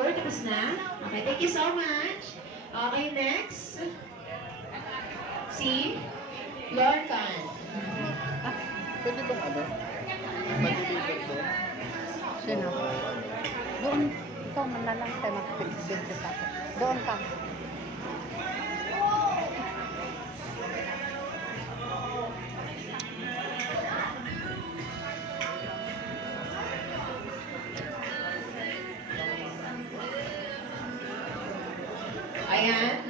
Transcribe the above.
picture. Tapos na? Okay, thank you so much. Okay, next. Si Lorcan. Pwede bang ano? Mag-deliver doon? Sino? Doon, ikaw man na lang tayo mag-deliver sa akin. Doon ka. Ayan.